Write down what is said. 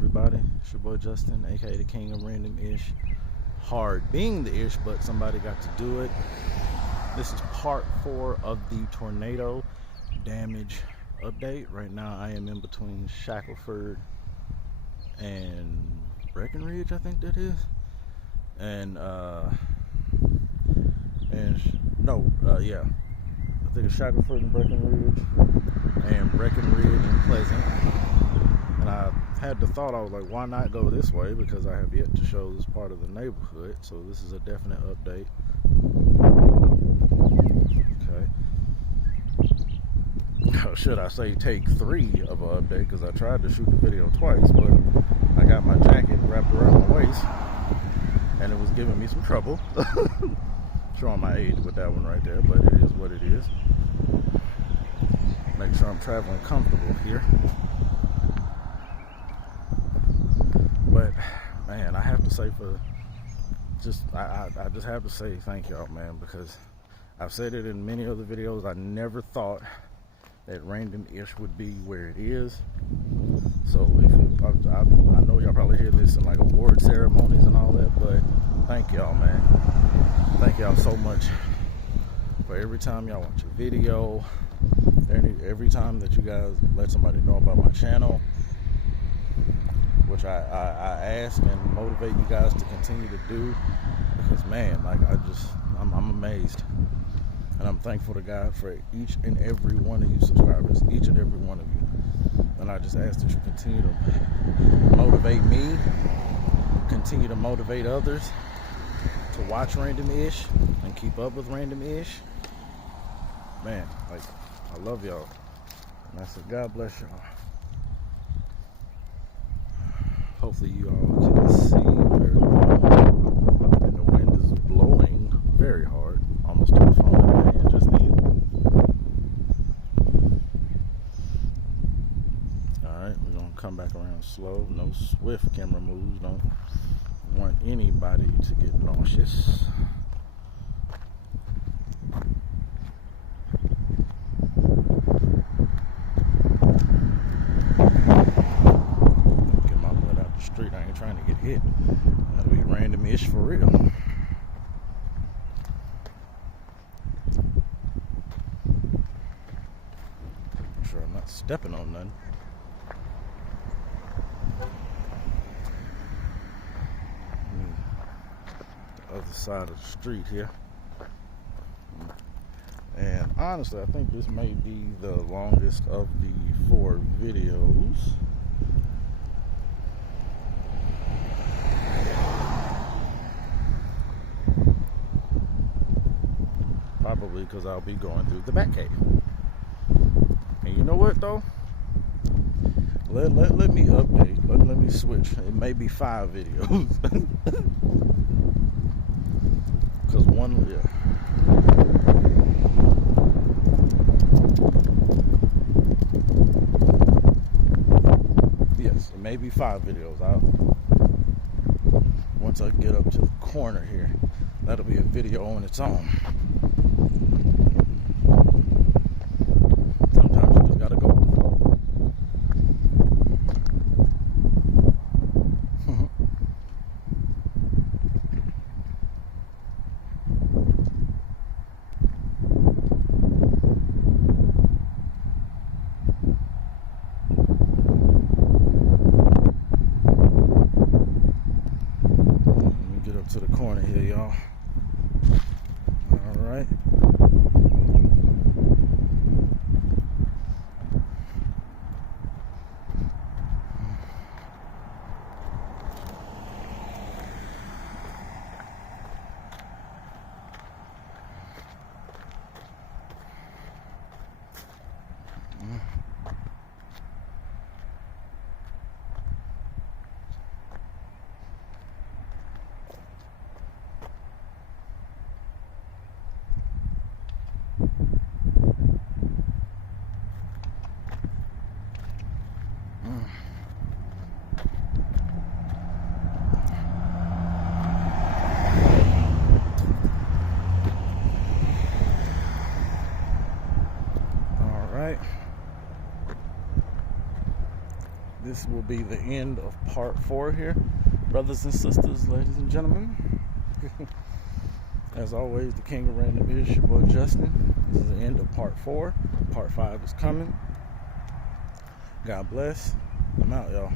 everybody? It's your boy Justin, aka the King of Random Ish. Hard being the ish, but somebody got to do it. This is part 4 of the tornado damage update. Right now I am in between Shackleford and Breckenridge, I think that is. Yeah. I think it's Shackleford and Breckenridge and Pleasant. And I had the thought, I was like, why not go this way? Because I have yet to show this part of the neighborhood. So this is a definite update. Okay. Or should I say take 3 of an update, because I tried to shoot the video twice, but I got my jacket wrapped around my waist and it was giving me some trouble. Showing my age with that one right there, but it is what it is. Make sure I'm traveling comfortable here. But man, I have to say I just have to say thank y'all, man, because I've said it in many other videos. I never thought that Random Ish would be where it is. So I know y'all probably hear this in like award ceremonies and all that, but thank y'all, man. Thank y'all so much for every time y'all watch a video, every time that you guys let somebody know about my channel, which I ask and motivate you guys to continue to do, because man, like I'm amazed, and I'm thankful to God for each and every one of you subscribers, each and every one of you. And I just ask that you continue to motivate me, continue to motivate others to watch Random Ish and keep up with Random Ish. Man, like, I love y'all. And I said, God bless y'all. Hopefully you all can see very well. And the wind is blowing very hard. Almost to the phone in my hand just then. Alright, we're going to come back around slow. No swift camera moves. Don't want anybody to get nauseous. Get my butt out the street. I ain't trying to get hit. That'll be Random-ish for real. I'm sure I'm not stepping on nothing. Other side of the street here, and honestly I think this may be the longest of the 4 videos. Probably because I'll be going through the Batcave. And you know what though, let me update, let me switch. It may be 5 videos. Because one, yeah. Yes, it may be 5 videos. Once I get up to the corner here, that'll be a video on its own. Sometimes you just gotta go with the flow. To the corner here, y'all. All right. this will be the end of part 4 here, brothers and sisters, ladies and gentlemen. As always, the king of random is your boy Justin. This is the end of part 4. Part 5 is coming. God bless. I'm out, y'all.